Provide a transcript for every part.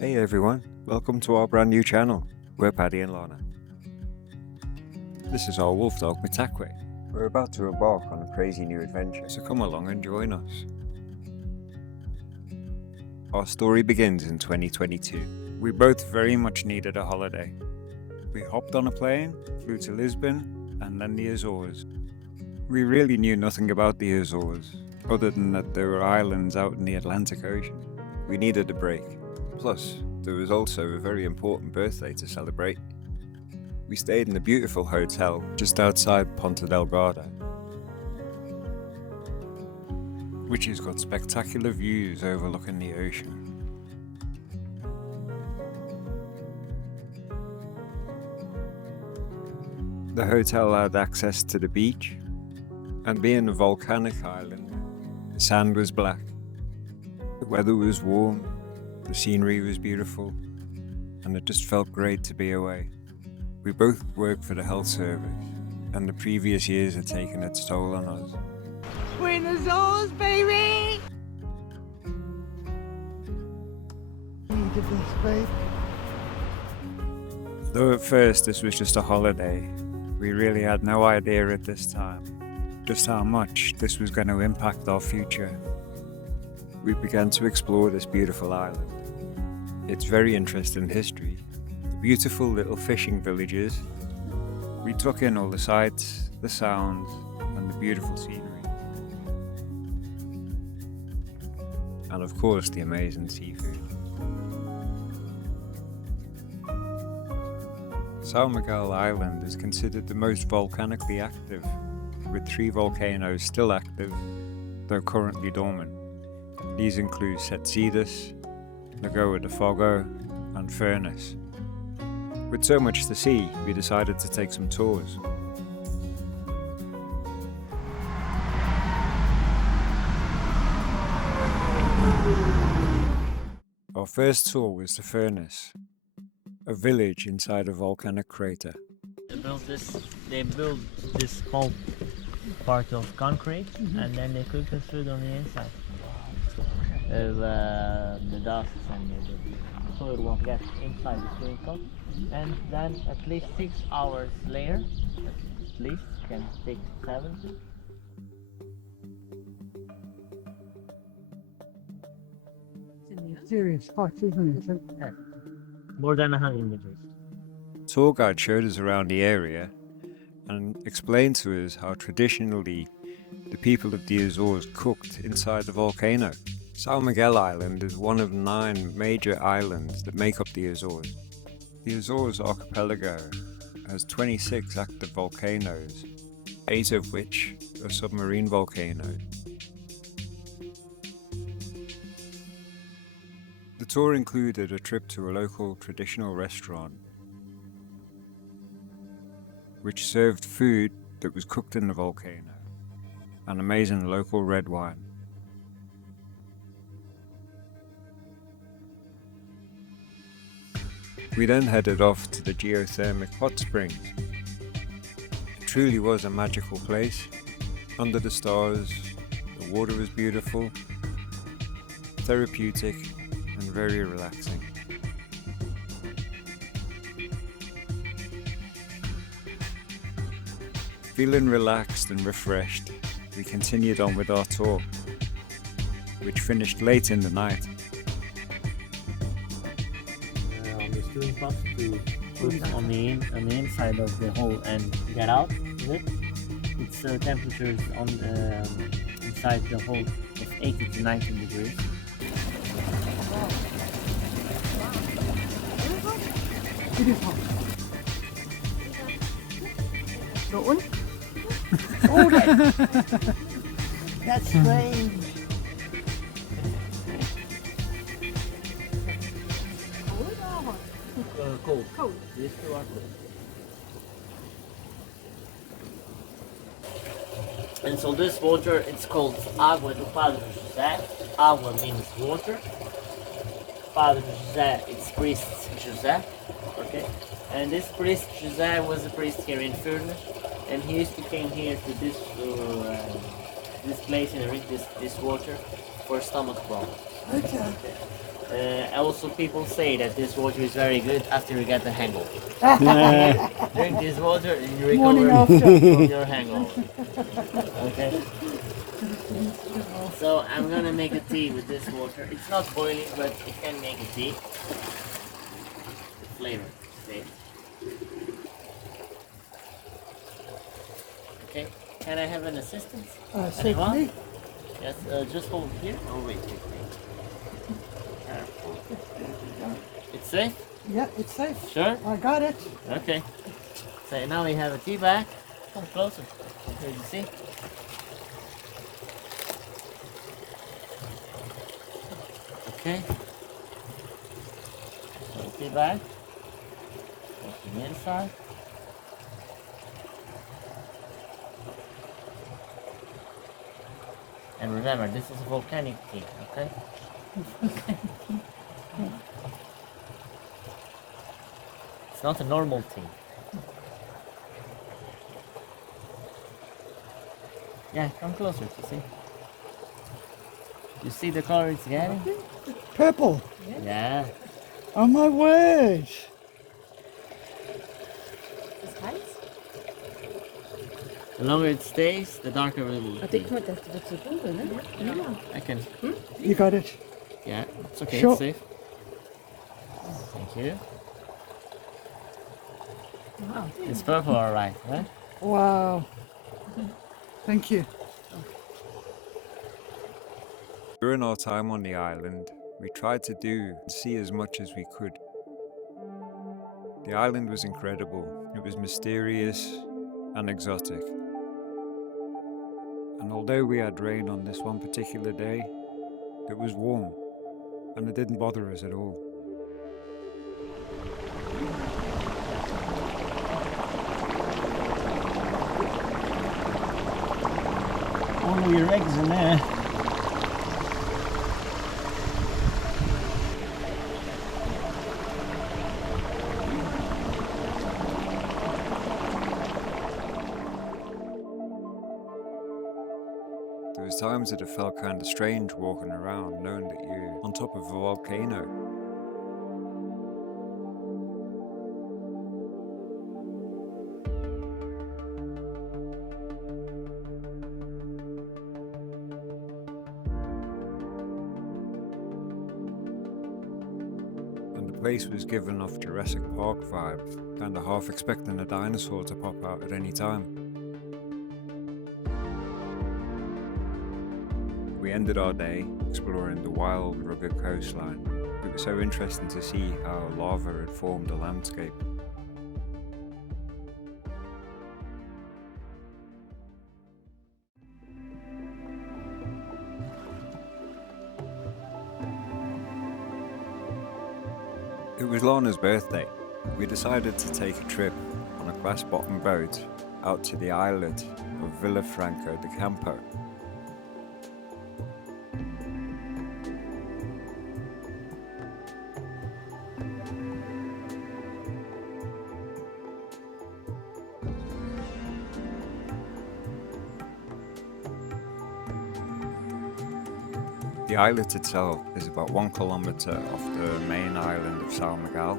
Hey everyone, welcome to our brand new channel. We're Paddy and Lana. This is our wolf dog Mitakwe. We're about to embark on a crazy new adventure, so come along and join us. Our story begins in 2022. We both very much needed a holiday. We hopped on a plane, flew to Lisbon, and then the Azores. We really knew nothing about the Azores, other than that there were islands out in the Atlantic Ocean. We needed a break. Plus, there was also a very important birthday to celebrate. We stayed in a beautiful hotel just outside Ponta Delgada, which has got spectacular views overlooking the ocean. The hotel had access to the beach, and being a volcanic island, the sand was black, the weather was warm, the scenery was beautiful, and it just felt great to be away. We both worked for the health service, and the previous years had taken its toll on us. We're in the Azores, baby! Needed this, babe. Though at first this was just a holiday, we really had no idea at this time just how much this was going to impact our future. We began to explore this beautiful island. Its very interesting history, the beautiful little fishing villages. We took in all the sights, the sounds, and the beautiful scenery. And of course the amazing seafood. São Miguel Island is considered the most volcanically active, with 3 volcanoes still active, though currently dormant. These include Setzidas, Lagoa de Fogo, and Furnace. With so much to see, we decided to take some tours. Our first tour was to Furnace, a village inside a volcanic crater. They built this whole part of concrete, and then they cook the food on the inside. The dust and the soil won't get inside the vehicle, and then at least 6 hours later, at least can take 7. Serious hot, isn't it? More than 100 meters. Tour guide showed us around the area and explained to us how traditionally the people of the Azores cooked inside the volcano. São Miguel Island is one of 9 major islands that make up the Azores. The Azores archipelago has 26 active volcanoes, 8 of which are submarine volcanoes. The tour included a trip to a local traditional restaurant, which served food that was cooked in the volcano, and amazing local red wine. We then headed off to the Geothermic Hot Springs. It truly was a magical place. Under the stars, the water was beautiful, therapeutic, and very relaxing. Feeling relaxed and refreshed, we continued on with our tour, which finished late in the night. On the steering box to put on the inside of the hole and get out of it. It's temperatures on inside the hole of 80 to 90 degrees. It is hot. So on? Oh, that's strange. Cold. Cold. These 2 are cold. And so this water, it's called Água do Padre José. Agua means water. Padre José, it's priest José. Okay. And this priest José was a priest here in Furnace, and he used to came here to this this place and drink this water for stomach problems. Okay. Also, people say that this water is very good after you get the hangover. Drink this water and you Morning recover after. from your hangover. Okay. So I'm gonna make a tea with this water. It's not boiling, but it can make a tea. Flavor. See? Okay. Can I have an assistant? Anyone? Certainly. Yes. Just hold here. Oh wait. Careful. It's safe. Yeah, it's safe. Sure. I got it. Okay. So now we have a tea bag. Come closer. Here you see. Okay. So tea bag. Open the inside. And remember, this is a volcanic tea, okay? It's not a normal tea. Yeah, come closer to see. You see the color it's getting? Purple. Yeah. Oh my word. The longer it stays, the darker it will be. I can. You got it. Yeah, it's okay. Sure. It's safe. Thank you. It's purple, all right, right? Wow. Thank you. During our time on the island, we tried to do and see as much as we could. The island was incredible. It was mysterious and exotic. And although we had rain on this one particular day, it was warm and it didn't bother us at all. All of your eggs in there. There was times that it felt kind of strange walking around knowing that you're on top of a volcano. And the place was given off Jurassic Park vibes, kind of half expecting a dinosaur to pop out at any time. We ended our day exploring the wild, rugged coastline. It was so interesting to see how lava had formed the landscape. It was Lana's birthday. We decided to take a trip on a glass-bottom boat out to the islet of Villa Franco de Campo. The islet itself is about 1 kilometre off the main island of São Miguel,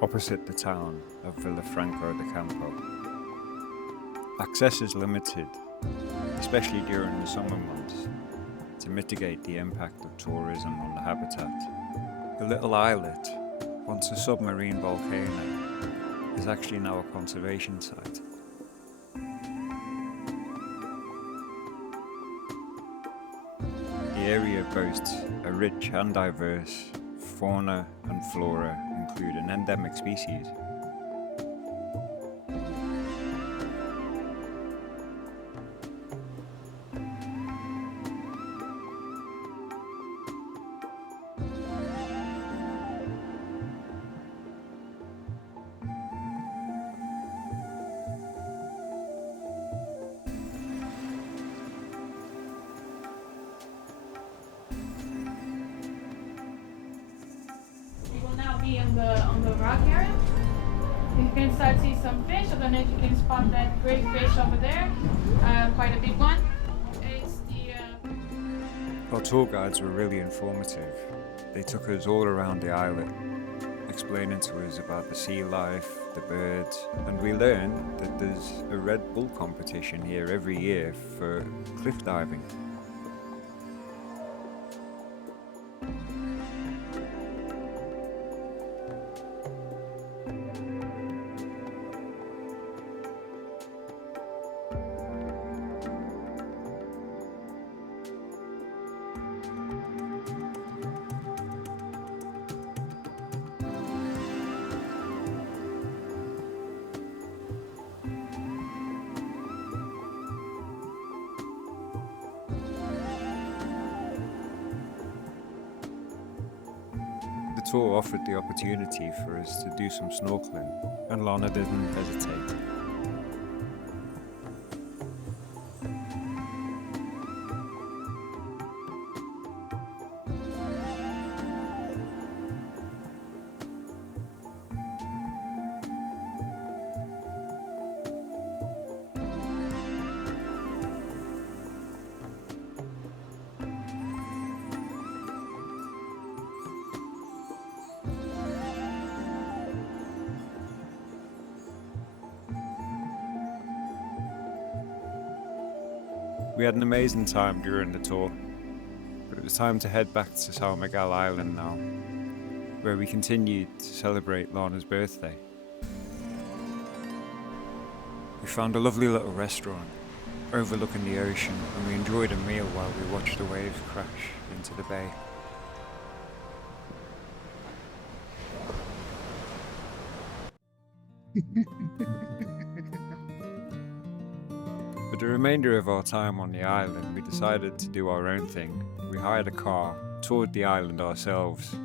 opposite the town of Villa Franco de Campo. Access is limited, especially during the summer months, to mitigate the impact of tourism on the habitat. The little islet, once a submarine volcano, is actually now a conservation site. The area boasts a rich and diverse fauna and flora, including endemic species. Now be on the rock area. You can start to see some fish. I don't know if you can spot that great fish over there, quite a big one. It's Our tour guides were really informative. They took us all around the island, explaining to us about the sea life, the birds, and we learned that there's a Red Bull competition here every year for cliff diving. The tour offered the opportunity for us to do some snorkeling, and Lana didn't hesitate. We had an amazing time during the tour, but it was time to head back to São Miguel Island now, where we continued to celebrate Lana's birthday. We found a lovely little restaurant overlooking the ocean, and we enjoyed a meal while we watched the waves crash into the bay. For the remainder of our time on the island, we decided to do our own thing. We hired a car, toured the island ourselves.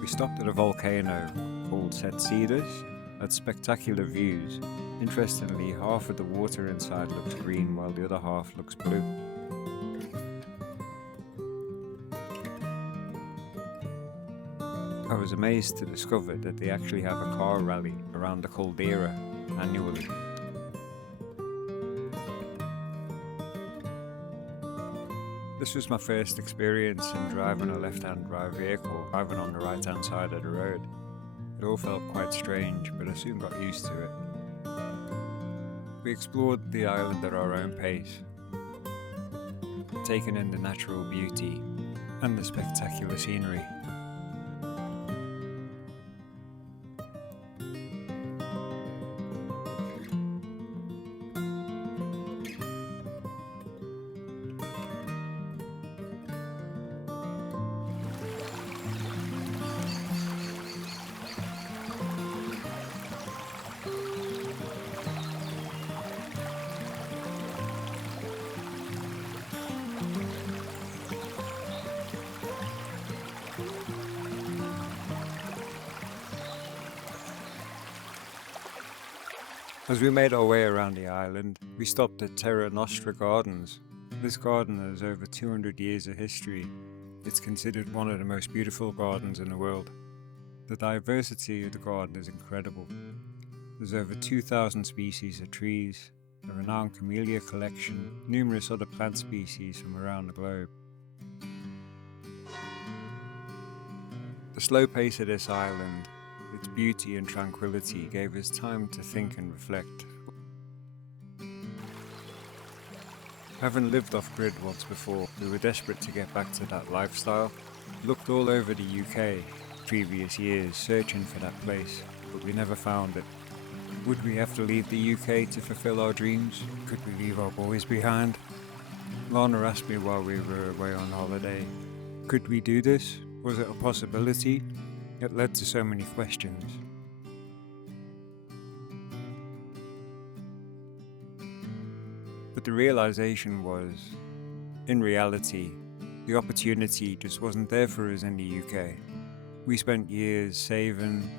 We stopped at a volcano called Set Cedars, had spectacular views. Interestingly, half of the water inside looks green while the other half looks blue. I was amazed to discover that they actually have a car rally around the caldera annually. This was my first experience in driving a left-hand drive vehicle, driving on the right-hand side of the road. It all felt quite strange, but I soon got used to it. We explored the island at our own pace, taking in the natural beauty and the spectacular scenery. As we made our way around the island, we stopped at Terra Nostra Gardens. This garden has over 200 years of history. It's considered one of the most beautiful gardens in the world. The diversity of the garden is incredible. There's over 2,000 species of trees, a renowned camellia collection, numerous other plant species from around the globe. The slow pace of this island, its beauty and tranquility gave us time to think and reflect. Having lived off-grid once before, we were desperate to get back to that lifestyle. Looked all over the UK previous years searching for that place, but we never found it. Would we have to leave the UK to fulfill our dreams? Could we leave our boys behind? Lana asked me while we were away on holiday, could we do this? Was it a possibility? It led to so many questions. But the realization was, in reality, the opportunity just wasn't there for us in the UK. We spent years saving.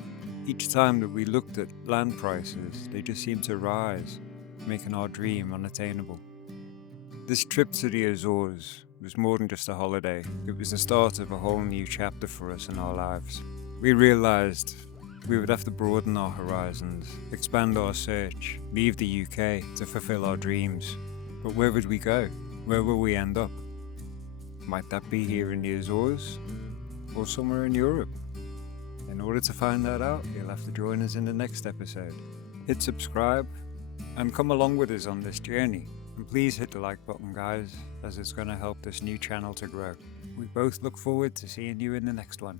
Each time that we looked at land prices, they just seemed to rise, making our dream unattainable. This trip to the Azores was more than just a holiday. It was the start of a whole new chapter for us in our lives. We realized we would have to broaden our horizons, expand our search, leave the UK to fulfill our dreams. But where would we go? Where will we end up? Might that be here in the Azores or somewhere in Europe? In order to find that out, you'll have to join us in the next episode. Hit subscribe and come along with us on this journey. And please hit the like button, guys, as it's going to help this new channel to grow. We both look forward to seeing you in the next one.